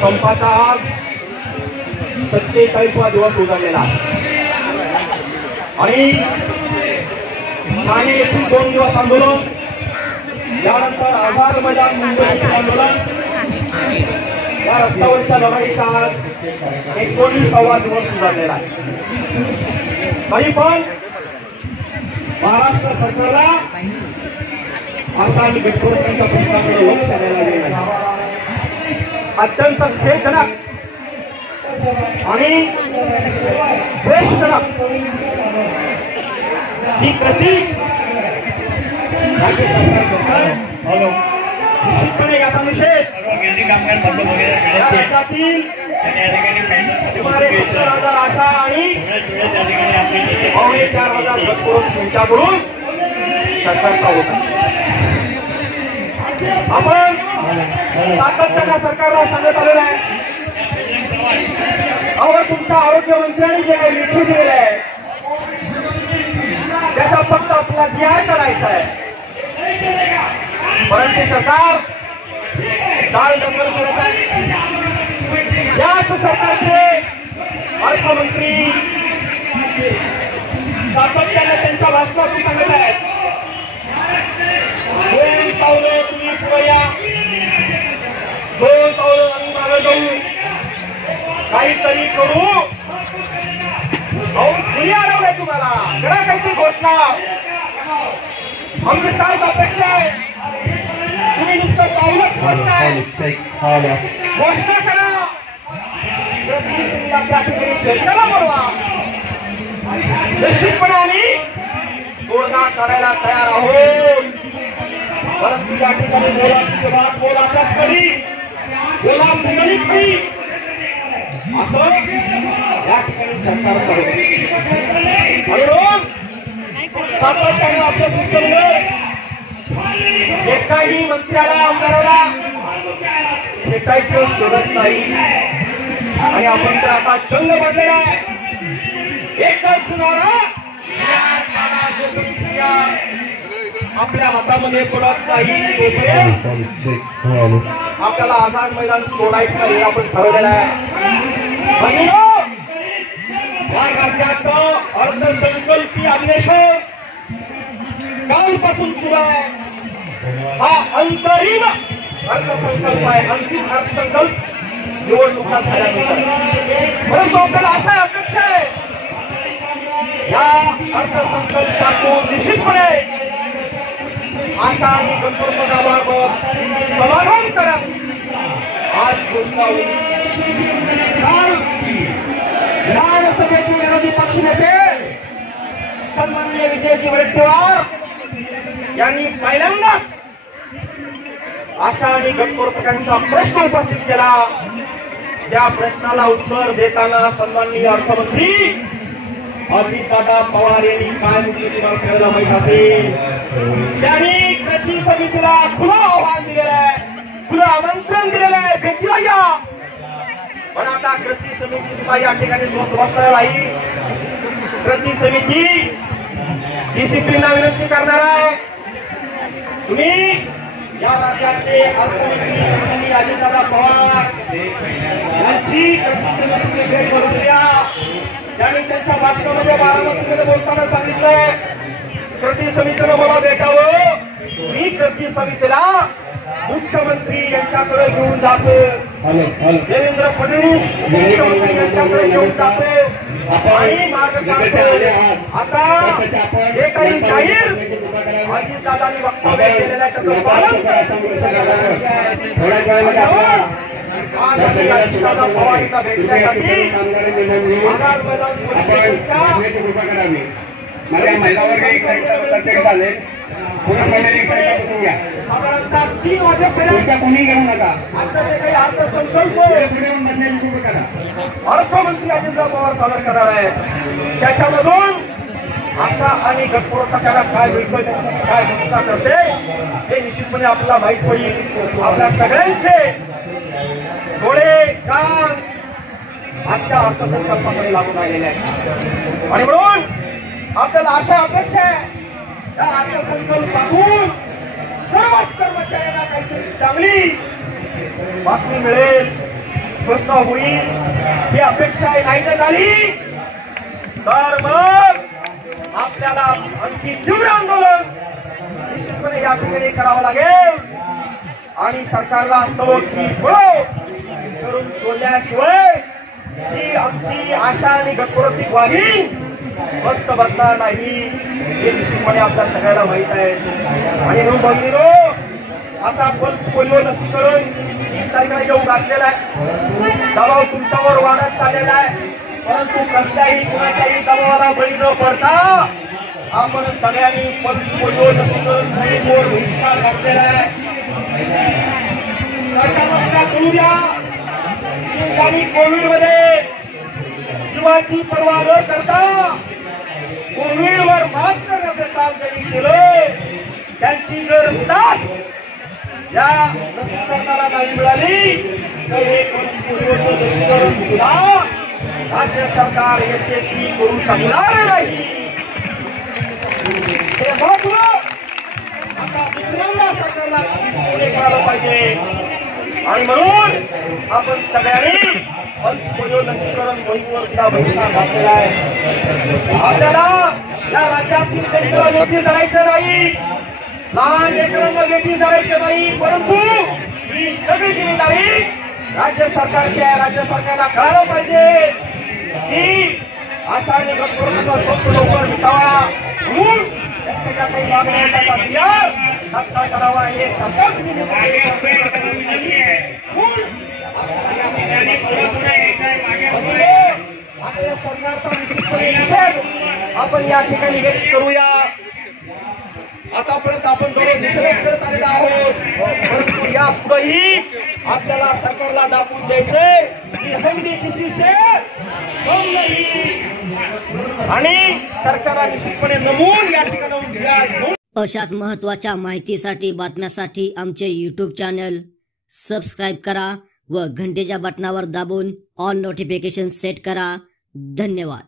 संपाचा आज 47वा दिवस उजाडलेला आहे आणि ठाणे येथील 2 दिवस आंदोलन, यानंतर आझाद मैदान मुंबईतील आंदोलन, या रस्त्यावरच्या लढाईचा आज 19वा दिवस उजाडलेला आहे. तरी पण महाराष्ट्र सरकारला आशा आणि गटपुरतांच्या प्रश्नाकडे लक्ष द्यायला गेलं नाही. अत्यंत खेदजनक आणि द्वेषजनक ही कृती राज्य सरकार निश्चितपणे याचा निषेध राज्यातील सुमारे 70,000 आशा आणि 4,500 गटपुरुष यांच्याकडून सरकारचा होता. आपण सातत्याने सरकारला सांगत आलेलं आहे, अहो तुमच्या आरोग्यमंत्र्यांनी जे काही लेखी दिलेलं आहे त्याचा फक्त आपला GI करायचा आहे, परंतु सरकार चाल ढकल करत आहे. याच सरकारचे अर्थमंत्री सातत्याने त्यांच्या भाषणातून सांगत आहेत, 2 पावलं तुम्ही पुढे या, 2 पावलं आम्ही मागे जाऊ, काहीतरी करू. खुली अडवलंय तुम्हाला, करा काहीतरी घोषणा. आमची सात अपेक्षा आहे, तुम्ही नुसतं पावलंच बोलताय, घोषणा करा, त्या ठिकाणी चर्चेला बोलवा. निश्चितपणे आम्ही तोडगा काढायला तयार आहोत, परंतु या ठिकाणी बोलाची सुरुवात बोलाचाच कधी, बोला मुंबईत कधी, असं या ठिकाणी सरकार करत. आणि रोज सातत्याने आपल्या सिस्टमवर एकाही मंत्र्याला आमदाराला भेटायचं सोडत नाही आणि आपण तर आता चंग बनलेला आहे. एकच नारा आपल्या हातामध्ये पडत नाही तोपर्यंत आपल्याला आझाद मैदान सोडायचं नाही आपण ठरवलेलं आहे. या राज्याचं अर्थसंकल्पीय अन्वेषण कालपासून सुरू आहे. हा अंतरिम अर्थसंकल्प आहे, अंतिम अर्थसंकल्प निवडणुका झाल्यानंतर. परंतु आपल्याला अशा अपेक्षा आहे या अर्थसंकल्पातून निश्चितपणे आशा आणि गटपुरताबाबत समाधान करा. आज घोषणा होईल. काल विधानसभेचे विरोधी पक्षनेते सन्माननीय विजयजी वडेट्टीवार यांनी पहिल्यांदाच आशा आणि गटपुरतांचा प्रश्न उपस्थित केला. त्या प्रश्नाला उत्तर देताना सन्माननीय अर्थमंत्री अजितदादा पवार यांनी काय म्हटले तुम्हाला सगळ्यांना माहित असेल. त्यांनी कृती समितीला खुलं आव्हान दिलेलं आहे, खुलं आमंत्रण दिलेलं आहे, भेटीला या. पण आता कृती समिती सुद्धा या ठिकाणी स्वस्त बसणार नाही. कृती समिती डिसिप्लिनला विनंती करणार आहे, तुम्ही या राज्याचे अर्थमंत्री अजितदादा पवार यांची कृती समितीची भेट करून द्या. त्यांनी त्यांच्या भाषणामध्ये बारामतीमध्ये बोलताना सांगितलंय, कृती समितीनं मला भेटावं, मी कृती समितीला मुख्यमंत्री यांच्याकडे घेऊन जातो, देवेंद्र फडणवीस मुख्यमंत्री यांच्याकडे घेऊन जातो आणि मार्ग काढतो. आता जे काही जाहीर अजितदादांनी वक्तव्य केलेलं आहे त्याचं पालन आज अजितदादा पवारांना भेटण्यासाठी आझाद मैदान साधारणतः 3 वाजेपर्यंत कोणी घेऊ नका. आजचा जे काही अर्थसंकल्प अर्थमंत्री अजितदादा पवार सादर करणार आहे त्याच्यामधून आशा आणि गटपुरताला काय मिळतं, काय भूमिका करते हे निश्चितपणे आपल्याला माहित होईल. आपल्या सगळ्यांचे डोळे कान आजच्या अर्थसंकल्पाकडे लागून राहिलेले आहेत आणि म्हणून आपल्याला अशा अपेक्षा आहे या अर्थसंकल्पातून सर्वच कर्मचाऱ्यांना काहीतरी चांगली बातमी मिळेल, घोषणा होईल ही अपेक्षा नाही तर झाली तर मग आपल्याला आणखी तीव्र आंदोलन निश्चितपणे या ठिकाणी करावं लागेल आणि सरकारला सवकी करून सोडल्याशिवाय ही आमची आशा आणि गटपुरती वाढी मस्त बसणार नाही हे निश्चितपणे आपल्या सगळ्याला माहित आहे. आणि बंधूंनो आता पल्स पोलिओ लसीकरण 3 तारखेला येऊन घातलेला आहे. दबाव तुमच्यावर वाढत चाललेला आहे परंतु कसल्याही कुणाच्याही दबावाला बळी न पडता आपण सगळ्यांनी पल्स पोलिओ लसीकरण मोहिमेवर बहिष्कार घातलेला आहे. सरकारला कळू द्या त्यांनी कोविडमध्ये जीवाची पर्वा न करता कोविडवर मात करण्याचं काम त्यांनी केलं. त्यांची जर साथ या लसीकरणाला नाही मिळाली तर हे लसीकरण सुद्धा राज्य सरकार यशस्वी करू शकणार नाही. हे महत्व आता दुसऱ्यांदा सरकारला करायला पाहिजे आणि म्हणून आपण सगळ्यांनी पल्स पोलिओ लसीकरण मोहिमेवर सुद्धा बहिष्कार घातलेला आहे. आपल्याला या राज्यातील लेकरांना वेठी धरायचं नाही, लहान लेकरांना वेठी धरायचं नाही परंतु ही सगळी जिम्मेदारी राज्य सरकारची आहे. राज्य सरकारला कळायला पाहिजे की आशा आणि गटपुरवठ्याचा स्वप्न लवकर मिटावा म्हणून त्यांच्या काही मागण्यांचा विचार तात्काळ करावा हे आपल्या सरकारचा आपण या ठिकाणी व्यक्त करूया. आतापर्यंत आपण दररोज निषेध करत आलेलो आहोत परंतु या पुढेही आपल्याला सरकारला दाखवून द्यायचंय की हम भी किसी से कम नहीं आणि सरकारला निश्चितपणे नमून या ठिकाणी अशाच महत्त्वाच्या माहितीसाठी बातम्यासाठी आमचे YouTube चॅनल सबस्क्राइब करा व घंटेच्या बटनावर दाबून ऑल नोटिफिकेशन सेट करा. धन्यवाद.